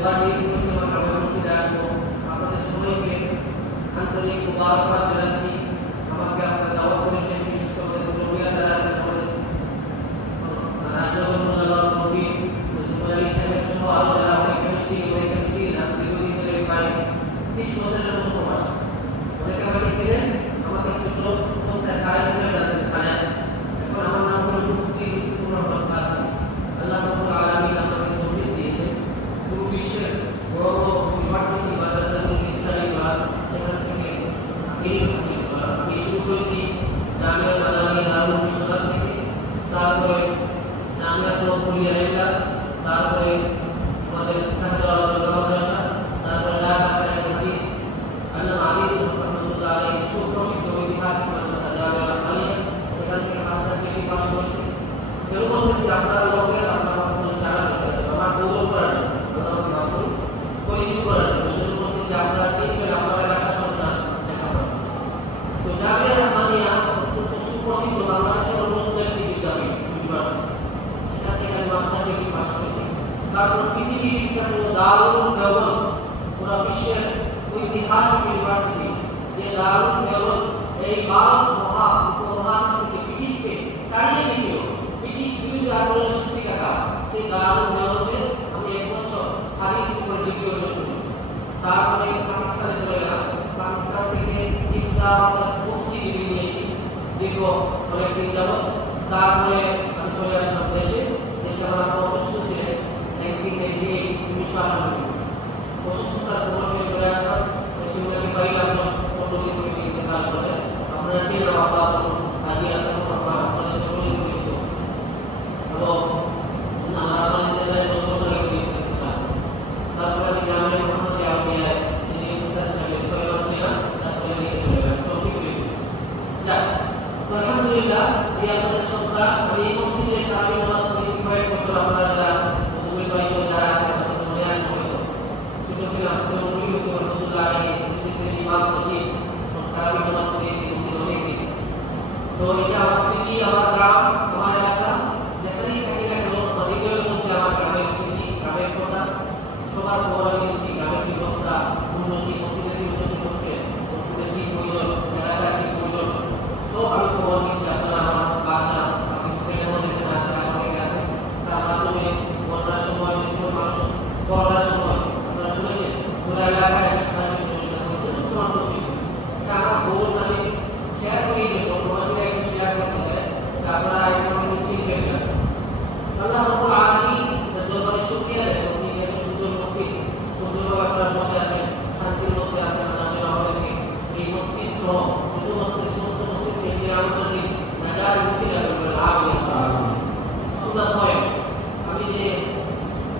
এবার এই বছর আমরা মসজিদে আসবো। আপনাদের সবাইকে আন্তরিক মুবারকবাদ জানাচ্ছি। আমাকে আপনারা দাওয়াত করেছেন, বিশেষ করে রবিয়া যারা আছেন আমাদের রাজনগর নবী মুজালি সাহেব সহ আরো যারা ওইখানে ছিলেন দীর্ঘদিন ধরে প্রায় 30 বছরের মতো প্রবাস। অনেকে আমাকে ছিলেন, আমার কাছে ছোট অবস্থায় খায় হিসেবে জানেন। এখন আমার নাম হলো মুফতি লুৎফুর রহমান কাসেম। আল্লাহ রাব্বুল আলামিন আমাকে তৌফিক দিয়েছেন পুরো বিশ্বের বড় ইউনিভার্সিটি মাদ্রাসা ইসলামী বা সেখান থেকে আমি শুরু করেছি জামিয়া মাদানী দারুল বিশ্বনাথ থেকে, তারপরে জামিয়া রহমানিয়া এলাকা, তারপরে আমাদের শাহজালাল মাদ্রাসা, তারপরে ঢাকা হাদিস আল্লামা আলী রহমাতুল্লাহ আলাইহি সুপ্রসিদ্ধ ঐতিহাসিক মাদ্রাসা জামিয়া আলিয়া, সেখান থেকে মাস্টার ডিগ্রি পাস করেছি। এরকম বলছি আপনারা লোকের আপনারা জানা দরকার, আমার গৌরব করার আল্লাহ রাসূল পরিচিত করার জন্য বলছি যে আপনারা ঠিক করে আপনারা এলাকার সন্তান লেখাপড়া। তো জামিয়া রহমানিয়া অত্যন্ত সুপ্রসিদ্ধ বাংলাদেশের অন্যতম একটি বিদ্যাপীঠ ইউনিভার্সিটি, সেখান থেকে আমি মাস্টার ডিগ্রি পাস করেছি। তারপর পৃথিবী বিখ্যাত দারুল দেওবন্দ, পুরো বিশ্বের ঐতিহাসিক ইউনিভার্সিটি যে দারুল দেওবন্দ এই ভারত উপমহাদেশ থেকে ব্রিটিশকে তাড়িয়ে দিয়েছিল, ব্রিটিশ বিরোধী আন্দোলনের সূতিকাটা, সেই দারুল দেওবন্দে আমি 1 বছর হাদিস উপরে ডিগ্রি অর্জন করেছি। তারপরে পাকিস্তানে চলে গেলাম, পাকিস্তান থেকে ইসলাম মুফতি ডিগ্রি নিয়েছি দীর্ঘ অনেকদিন যাবত। তারপরে আমি চলে আসলাম দেশে আমার অসুস্থ ছিলেন, একদিন থেকে 1998 অসুস্থতার প্রবণতায় চলে আসলাম। সেগুলোকে পারিলাম 15 দিন করে ইন্তেকাল করে। আপনারা ছিলেন আল্লাহ হাজিয়া আপনাদের সকলেই পরিচিত এবং আমার জেলায় 10 বছর আগে ইন্তেকাল। তারপরে আমি জামিয়া মুহাম্মদিয়া আউলিয়া সিনিয়র স্টাফ হিসেবে 6 মাস ছিলাম, তারপরে লিখে চলে গেলাম, সব ঠিক হয়ে গেছে। যাক, আলহামদুলিল্লাহ এই আপনাদের সংখ্যা আমি এই মসজিদে তারাবি নামাজ পড়েছি কয়েক বছর। আপনারা যারা মুমিন ভাই যারা আছেন আপনাদের মনে আছে হয়তো ছোট ছিলাম, নবী রহমাতুল্লাহ আলাইহি মসজিদের ইমাম খতিব তারাবি নামাজ পড়েছি মসজিদে অনেকদিন। তো এটা আমার স্মৃতি, আমার গ্রাম, আমার এলাকা, যেখানেই থাকি না কেন আমার হৃদয়ের মধ্যে আমার গ্রামের স্মৃতি, গ্রামের কথা সবার খবর আমি দিচ্ছি। গ্রামের কি অবস্থা, উন্নতি, মসজিদের কি উন্নতি হচ্ছে, মসজিদের কি প্রয়োজন, এলাকার কি প্রয়োজন, সব আমি খবর দিচ্ছি। আপনারা আমার বাংলা সেখানে মধ্যে আছে, আমাদের কাছে তার মাধ্যমে বন্যার সময় মানুষ করোনার সময় আপনারা শুনেছেন পুরো এলাকায় সাহায্য সহযোগিতা করতে তোমার এটা আমার গৌরব। আমি শেয়ার করি যে প্রবাসীরা একটু শেয়ার করতে চাই, আপনারা এখানে চিনবেন না। আল্লাহ রাব্বুল আলামিন দরবারে শুকরিয়া আদায় করছি যে এত সুন্দর মসজিদ, সুন্দরভাবে আপনারা বসে আছেন, শান্তির মধ্যে আছেন। আল্লাহ আমাদেরকে এই মসজিদ সহ যত মসজিদ, সমস্ত মসজিদকে কিয়ামতের দিন নাজাত নসিব করবেন। আমিন। সুন্দর পয়েন্ট আমি যে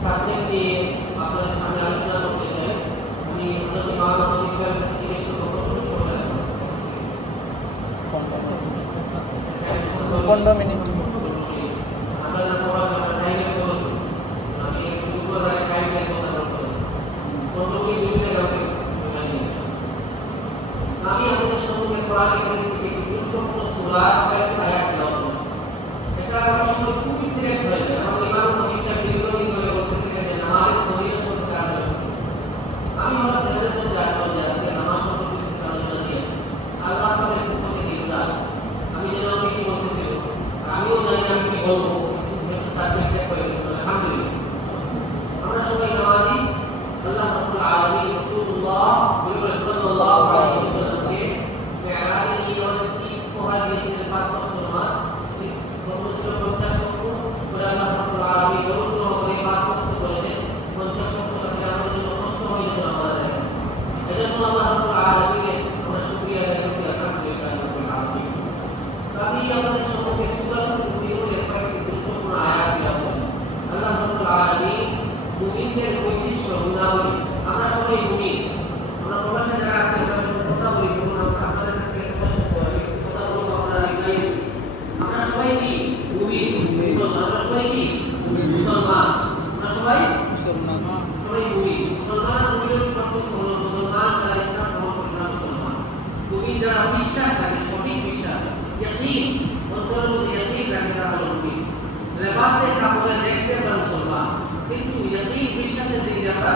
সাবজেক্ট নিয়ে আপনাদের সামনে আলোচনা করতে চাই, আমি আপনাদের বাংলা বিষয়ের জিজ্ঞেস করবো। 15 মিনিট আপনাদের পড়াশোনার টাইমের কথা আমি শুরু করার আগে টাইমের কথা বলতে 15 মিনিট দুইটা যাবে। আমি আপনাদের সামনে কোরআন কারীম থেকে গুরুত্বপূর্ণ সূরা কয়েকটা আয়াত তেলাওয়াত করব। এটা আমার সময় খুবই সিরিয়াস হয়ে যায়। আমার ইমাম খতিব সাহেব দীর্ঘদিন ধরে বলতেছিলেন যে নামাজের ফজিলত সম্পর্কে আলোচনা করতে। আমি হঠাৎ জানতে চাই যে আজকে নামাজ সম্পর্কে কিছু আলোচনা দিয়ে আল্লাহ আপনাদের পক্ষ থেকে এগুলো আসে। আমি যেন আমি কি বলতেছিল, আমিও জানি আমি কি বলবো, কিন্তু সাবজেক্ট এক হয়ে গেছে। আলহামদুলিল্লাহ আমরা সবাই নামাজি। আল্লাহ রাব্বুল আলামিন রাসূলুল্লাহ সাল্লাল্লাহু আলাইহি ওয়াসাল্লামকে মেরাজে নিয়ে কি উপহার দিয়েছিলেন? 5 ওয়াক্ত নামাজ, কত ছিল 50 ওয়াক্ত। পরে আল্লাহ রাব্বুল আলামিন অনুগ্রহ করে 5 ওয়াক্ত করেছেন। 50 ওয়াক্ত আপনি আমাদের জন্য কষ্ট হয়ে যেত আমাদের আদায় করা। এজন্য আল্লাহ রাব্বুল আলামিনের আমরা শুকরিয়া আদায় করছি। আলহামদুলিল্লাহ রাব্বুল আলামিন। আমি আমাদের সম্পর্কে সূরাতুল মুমিনুনের কয়েকটি গুরুত্বপূর্ণ আয়াত তেলাওয়াত করি। আল্লাহ রাব্বুল আলামিন মুমিনদের বৈশিষ্ট্য, গুণাবলী। আমরা সবাই মুমিন, আমরা প্রবাসে যারা আছে তাদের কথা বলি, যখন আমরা আপনাদের কাছ থেকে কথা বলবো আপনারা লিখে আমরা সবাই কি মুমিন, মুসলমান। আমরা সবাই কি মুসলমান, আমরা সবাই মুসলমান, সবাই মুমিন। মুসলমান আর মুমিনের পার্থক্য হলো মুসলমান যারা ইসলাম গ্রহণ করে না মুসলমান, মুমিন যারা বিশ্বাস রাখে, সঠিক বিশ্বাস, ইয়াকিন, অন্তরের মধ্যে ইয়াকিন রাখে তারা হলো মুমিন। লেবাসে কাপড়ে দেখতে পারে মুসলমান, কিন্তু ইয়াকিন বিশ্বাসের দিকে যারা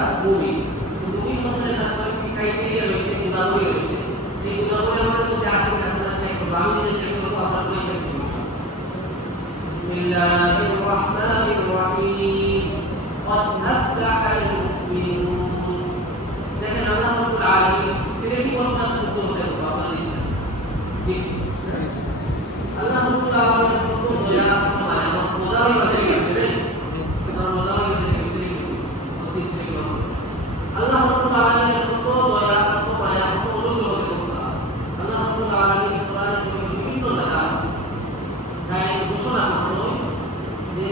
قد أفلح المؤمنون দেখেন আল্লাহ রাব্বুল আলামিন সিলেক্ট কোন কাজ করতে বলেন আপনাদের দেখছি আল্লাহ রাব্বুল আলামিন কত দয়া মায়া বোঝাই বাসাই করেন আর বোঝাই বাসাই অতি সিলেক্ট আল্লাহ রাব্বুল আলামিন কত দয়া কত মায়া কত অনুগ্রহ করেন আল্লাহ রাব্বুল আলামিন কোরআনে বিভিন্ন জায়গা গায়ে ঘোষণা করছেন যে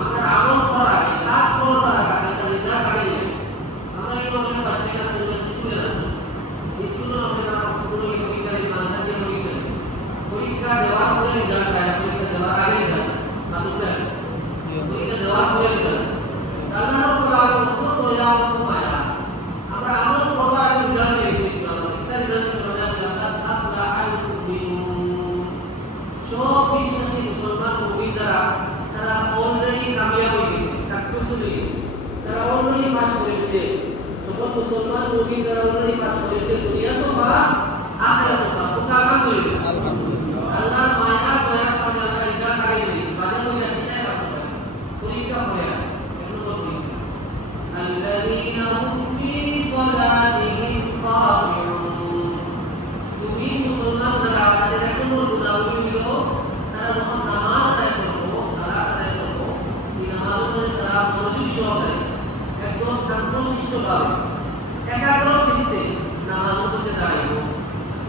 আমরা আমল করার আগে কাজ করার আগে রিজাল্ট আগে নেব আমরা এই অনেক বাচ্চারা স্কুলে যাচ্ছে স্কুলে আমরা স্কুলে পরীক্ষা দিই মাদ্রাসা দিয়ে পরীক্ষা দেওয়ার পরে রিজাল্ট দেয় পরীক্ষা দেওয়ার আগে রিজাল্ট মাত্র পরীক্ষা দেওয়ার পরে রিজাল্ট আল্লাহ রাব্বুল আলামিন কত দয়া কত মায়া আমরা আমল করার আগে রিজাল্ট নিয়ে এসেছি আমরা এটা রিজাল্ট মানে আল্লাহ আফলাহাল মুমিনুন সব বিশ্বাসী মুসলমান মুমিন তারা অলরেডি কামিয়াব হয়ে গেছে সাকসেসফুল হয়ে গেছে তারা অলরেডি পাস করেছে সব মুসলমান মুমিন তারা অলরেডি পাস করেছে দুনিয়া তো পাস আখিরাত তো পাস তো আলহামদুলিল্লাহ আল্লাহর মায়া দয়া করে আমরা রিজাল্ট আগে দিই বাদে দুনিয়া থেকে পাস করে পরীক্ষা হবে এখন তো পরীক্ষা আল্লাযীনা হুম ফি সালাতিহিম খাশিউন তুমি মুসলমান যারা তাদের এখন গুনাহ হইল তারা যখন নামাজ আদায় করবো সালাত আদায় করবো এই নামাজের মধ্যে তারা মনোযোগ সহকারে একদম শান্তশিষ্টভাবে একাগ্র চিত্তে নামাজের মধ্যে দাঁড়াইব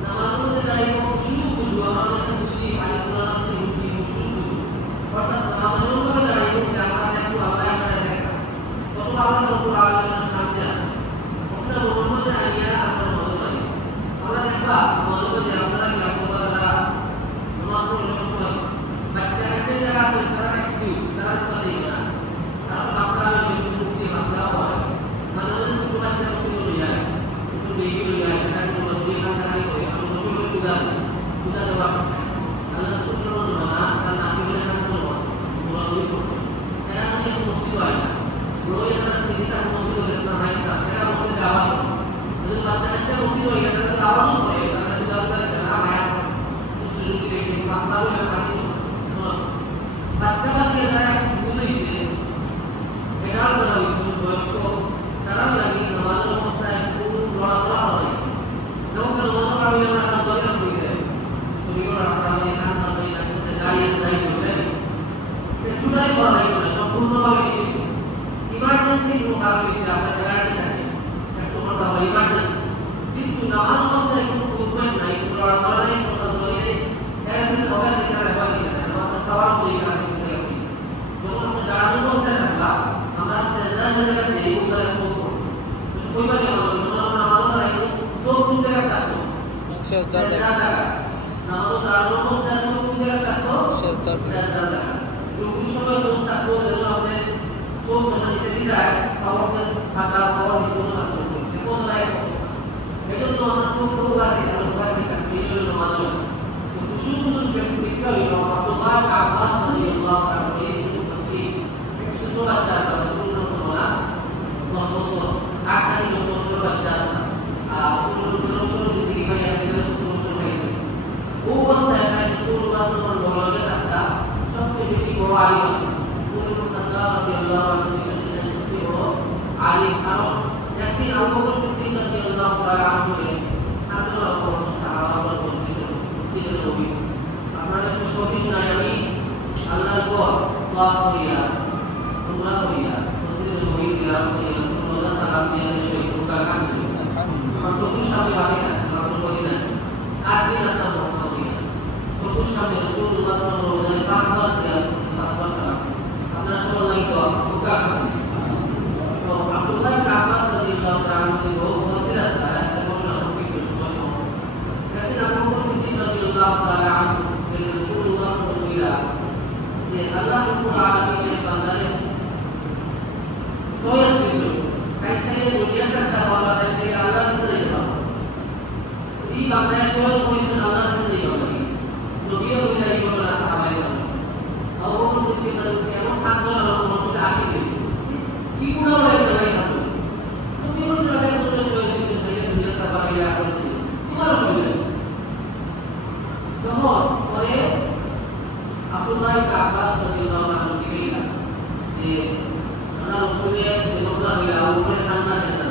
নামাজের মধ্যে দাঁড়াইব খুশু বুঝবো আমরা যখন বুঝি আগে কোরআন আছে বুঝি খুশু বুঝবো অর্থাৎ নামাজের মধ্যে দাঁড়াইব যে আমরা দেখবো আল্লাহ আমাদের দেখা কত আল্লাহ রাব্বুল আলামিনের সামনে আছে আপনার মনের মধ্যে আইয়া আপনার মনে হয় আমরা দেখবা মনের মধ্যে আপনারা কি আপনারা নামাজ পড়ার সময় বাচ্চা কাচ্চা যারা আছে তারা এক্সকিউজ তারা কথা না তারা মাসলা মুফতি মাসলা হয় মানে ছোট বাচ্চা মুফতি লইয়া ছোট বেবি লইয়া এটা কোনো দুই ঘন্টা আগে করে আমি নতুন পূজা দেওয়া আল্লাহ সুবহানাহু ওয়া তাআলা তার নামে খান করব বলা দুই করছে এরা মানে মুফতি হয় না বড়ই তারা সিদ্দিকা মুফতি গেছে না মাইসা এরা মুফতি আওয়াজ যদি বাচ্চা কাচ্চা মুফতি হয় তারা আওয়াজ করে তারা পূজা করে না মায়া সুযোগ দিয়ে মাসলা হয়ে খালি বাচ্চা বাচ্চা যারা বুঝেছে এটার দ্বারা বয়স্ক তারা লাগে নামাজের অবস্থায় পুরো লড়াচড়া হয় যেমন নামাজ পড়ালে আমরা কাজ করে আপনি দেয় শরীর রাস্তা আমি খান আমি লাগছে দাঁড়িয়ে দাঁড়িয়ে করতে একটুটাই করা যায় না সম্পূর্ণভাবে কিছু ইমার্জেন্সি কোনো কারণ কিছু আপনার গ্যারান্টি থাকে একটু কথা হয় ইমার্জেন্সি কিন্তু নামাজ অবস্থায় কোনো মুভমেন্ট নাই কোনো লড়াচড়া নেই কোনো কাজ নেই এর ভিতরে হবে সেটা বাকি না নামাজটা সবার তৈরি করা করতে হবে যখন আমরা দাঁড়ানো অবস্থায় থাকবা আমরা সেজদা জায়গাতে এই উপরে চোখ কইবারে আমরা যখন আমরা নামাজ পড়াইবো চোখ কোন জায়গায় থাকবো সেজদা জায়গা নামাজ দাঁড়ানো অবস্থায় চোখ কোন জায়গায় থাকবো সেজদা জায়গা রুকুর সময় চোখ থাকবো যেন আমাদের চোখ যখন নিচে দিয়ে যায় আমাদের হাতা পাওয়া নিচে থাকবো এখন নাই এজন্য আমরা চোখ খুলে রাখি আমরা বাসি থাকি এই জন্য নামাজ শুধু স্পেসিফিক্যালি আব্দুল্লাহ ইবনে আব্বাস রাদিয়াল্লাহু তাআলা এই মুফাসসির একশো বাচ্চা রাসূলুল্লাহ নসবত আখানি নসবত বাচ্চা রাসূলুল্লাহ দিকে ভাই আমাদের নসবত হয়েছে ও অবস্থায় রাসূলুল্লাহ সাল্লাল্লাহু আলাইহি ওয়াসাল্লাম সবচেয়ে বেশি বড় আলিম ছিলেন রাসূলুল্লাহ রাদিয়াল্লাহু আনহু সবচেয়ে বড় আলিম কারণ একদিন আবু বকর সিদ্দিক রাদিয়াল্লাহু তাআলা আনহু আল্লাহ রাব্বুল সাহাবা বলতেছেন আপনারা একটু সঠিক নাই আমি আল্লাহর পর দোয়া করিয়া তোমরা করিয়া মসজিদে বই দিয়া রাসূলুল্লাহ সাল্লাল্লাহু আলাইহি ওয়াসাল্লাম কাজ করি আমার চতুর সামনে বাকি আছে মাত্র মদিনা 8 দিন আসলাম মদিনা চতুর সামনে রাসূলুল্লাহ সাল্লাল্লাহু আলাইহি ওয়াসাল্লাম পাঁচবার দিয়া পাঁচবার সালাম আপনারা সবাই লাগি তো হুকা করেন তো আব্দুল্লাহ ইবনে আব্বাস রাদিয়াল্লাহু তাআলা আনহু মুফাসসির আছে এবং সংক্ষিপ্ত সময় लेकिन अबू बकर सिद्दीक রাদিয়াল্লাহু তাআলা আনহু যে রাসূলুল্লাহ সাল্লাল্লাহু আলাইহি ওয়াসাল্লাম যে আল্লাহ রাব্বুল আলামিনের বান্দারে চয়েস দিছিল কাইসে দুনিয়া কাটা বলা যায় যে আল্লাহ কাছে যাইবা এই বান্দায় চয়েস করেছেন আল্লাহ কাছে যাইবা নবীও বলে এই কথা সাহাবায়ে আবু বকর সিদ্দীক রাদিয়াল্লাহু এমন খাদ্য আল্লাহ মসজিদে আসি কি গুনাহ হয়ে গেল এই খাদ্য তুমি বলছো এটা তোমরা চয়েস দিছেন যে দুনিয়া কাটা বাইরে আপনি তোমার অসুবিধা যখন পরে আব্দুল্লাহ ইবনে আব্বাস রাদিয়াল্লাহু আনহু দিলেন যে Karena usulnya demokrat bila umumnya karena kita.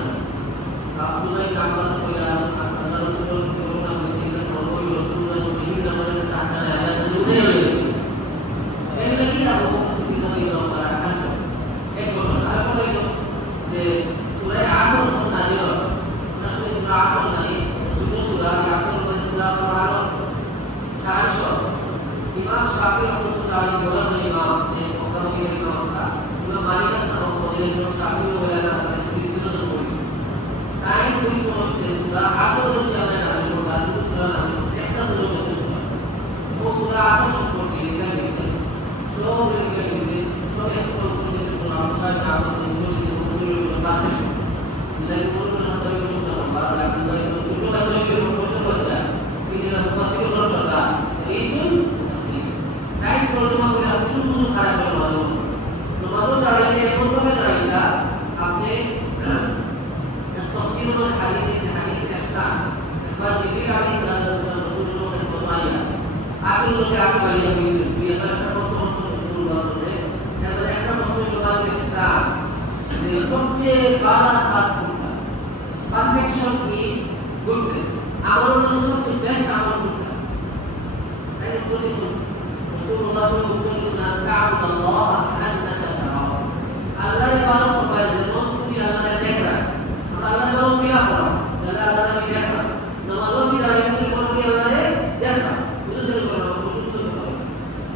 Abdullah bin Abbas bila karena usul demokrat mesti kalau usul dan mesti namanya tak ada dunia lagi. Ini lagi apa mesti kita mengatakan so. Apa itu? De surah Asr pun nazil. Maksudnya surah Asr tadi, surah Asr dan surah Quran kan so. Imam Syafi'i rahimahullah dengan imam yang orang ini Imam Malik sama Imam Syafi'i berada di situ terus. Kain itu surah Asr dan jalan dari Quran itu surah nazil. Kita belum betul. Surah Asr seperti ini kan bisa. So ini so yang perlu kita lakukan dari mulut dari musuh Allah dari musuh dari musuh baca ini adalah fasih Rasulullah isun kain kalau cuma punya musuh cara berlalu lalu caranya yang berbeda kita आपने तफसीर और hadis ihsan और जिक्र hadis Rasulullah ने बताया आप लोग क्या आप करिए ये तो Rasulullah ने yang terakhir Rasulullah ihsan सबसे बड़ा खास perfection in goodness. Our सबसे best amal goodness. Ini tulis Rasulullah tulis ta'bud Allah annaka tarahu. Allah yang baru berbeza tu dia Allah yang dekra. Allah baru dia orang. Dan Allah yang dekra. Nama Allah tidak yang kita orang dia Allah yang dekra. Itu dari mana Rasul itu.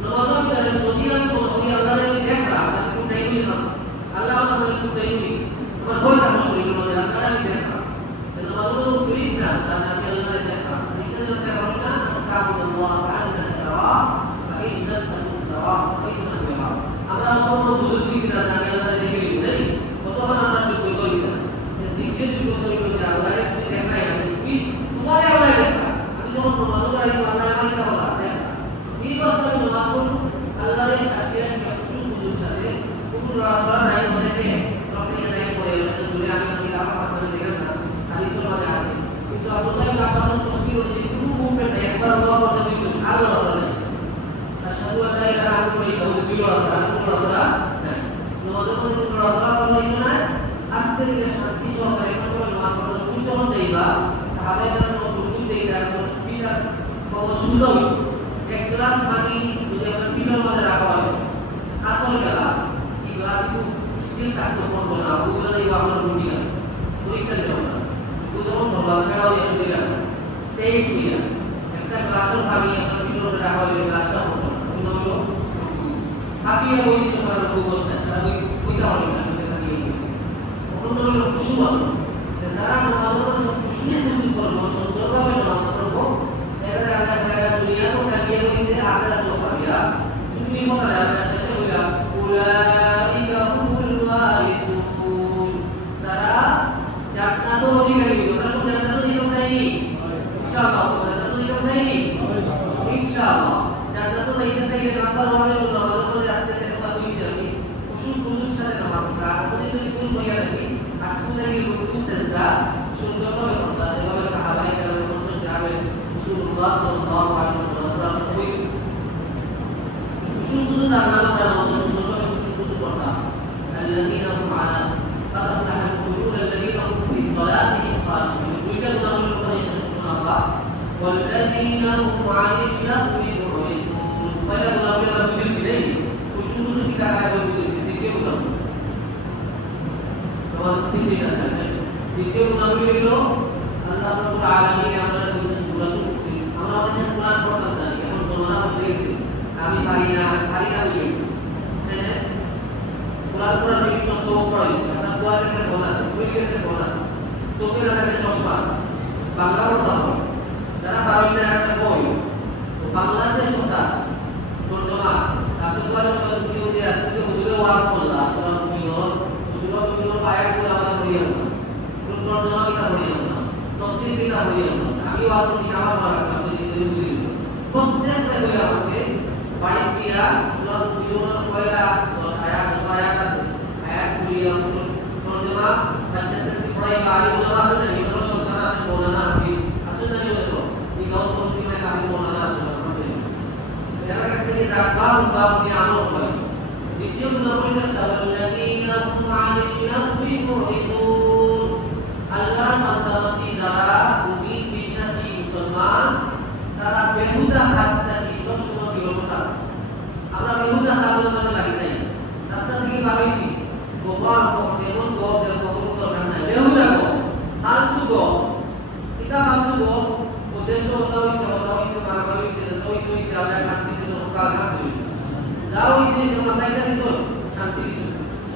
Nama Allah tidak yang dia Allah yang dekra. Tapi kita ini Allah subhanahu wa ta'ala berbuat musuh itu adalah Allah yang dekra. Dan Allah firman dan Nabi Allah yang dekra. Jika kita berkata ta'bud Allah annaka tarahu fa in lam takun tarahu fa innahu yarah. Allah itu betul bisa Nabi Allah yang dekra. Betul Allah itu betul bisa. Dan dikir juga betul Allah yang dekra yang ini semua yang Allah dekra. Tapi jangan bermaksud itu Allah yang kita orang dekra. Ini pasti bermaksud Allah yang syakir yang khusus khusus syakir. Rasulullah naik mereka, Rasulullah naik mereka. Kemudian kita apa pasal dengan hadis terbatas. Itu Abdullah bin Abbas tafsir jadi guru kan yang Allah pada itu Allah Allah. Asyhadu an la ilaha illallah wa asyhadu Rasulullah. Nomor itu Rasulullah Allah itu asli syarti soal itu masalah kunjungan deba. Sahabat yang kunjung deba tidak bawa sudah. Kelas mani sudah berfirman pada rakyat. Asal kelas kelas itu still tak berkorban. Bukan dari waktu dunia. Berikan jawaban. Bukan berbangkang yang tidak. Stay dia. Kita kelasnya kami yang tertidur berapa di kelasnya. Untuk tapi yang ini kalau bos kalau kita orang kita ini. Untuk khusyuk. Sekarang kalau masih khusyuk untuk bermasuk berapa yang masuk berapa. Daerah dunia itu kajian ini ada dua ya. Ini mau ada sesuatu ya. Ulaika humul warithun. Tara jannah tu lagi kali itu. Rasul jannah tu hidup saya ini. Insyaallah jannah tu hidup saya ini. Insyaallah jannah tu hidup saya ini. Apa orang yang sudah masuk ke dalam tempat itu jadi usul khusus saya nama kita. Kemudian itu pun banyak lagi. Aku lagi khusus saja. Surga itu ada sahabat yang masuk dalam Rasulullah sallallahu alaihi wasallam. Usul khusus adalah الذين هم على قد أفلح المؤمنون الذين هم في صلاتهم خاشعون يوجد من القريش سبحان الله والذين هم عن اللغو معرضون فلولا بيض إليه وشهود kita ada dikir ulang kalau tidak saja dikir ulang itu Allah Rabbul Alamin yang ada di surah Allah punya Quran portal tadi yang bermana berisi kami hari ini Quran itu soal karena keluarga saya bolas, keluarga saya bolas. Sopir ada cosmas, bangga orang. Karena kalau ini ada koi, bangga ada soda, terutama. Tapi kalau kita dia itu betul waktu bola, surat minor ayat pula ada berian. Terutama kita berian, tafsir kita berian. Kami waktu kita orang kami di Muslim. Konten saya boleh apa? Baik dia surat minor ayat kuliah untuk terjemah dan terjemah kali ulama saja kita harus sekarang bolana di asal dari itu di gaul politik kali bolana seperti itu. Karena kita baru di amal kembali. Itu benar-benar kalau lagi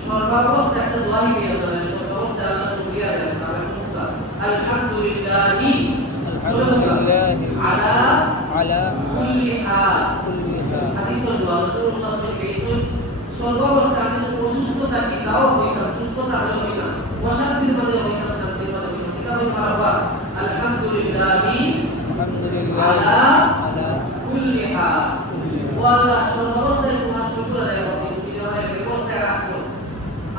সর্বাবস্থায় একটা দোয়া নিয়ে আপনারা সর্বাবস্থায় আল্লাহ শুকরিয়া দেন আলহামদুলিল্লাহি আলা কুল্লি হাল হাদিসের দোয়া রাসূলুল্লাহ বলেছেন সর্বাবস্থায় আমি যদি অসুস্থ থাকি তাও হইতাম সুস্থ থাকলে হইতাম অশান্তির মাঝে হইতাম শান্তির মাঝে হইতাম এটা হলো বারবার আলহামদুলিল্লাহি আলা কুল্লি হাল ওয়াল্লাহ সর্বাবস্থায় তোমার শুকর আদায় করছি তুমি যে আমার ব্যবস্থায় রাখছো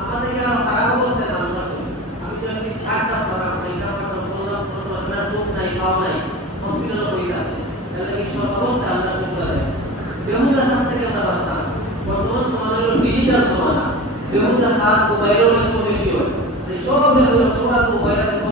আমাদেরকে আমার খারাপ অবস্থায় মানুষ আছে আমি তো একটি ছাড়তাম করা হইতাম বললাম তোমার চোখ নাই পাও নাই হসপিটালে পড়ে আছে তাহলে এই সর্বাবস্থায় আল্লাহ শুকর আদায় বেহুদার কাছ থেকে আমরা বাঁচতাম বর্তমান সমাজ হলো ডিজিটাল জমানা বেহুদার হাত মোবাইলের মধ্যে বেশি হয় সব সবার মোবাইলে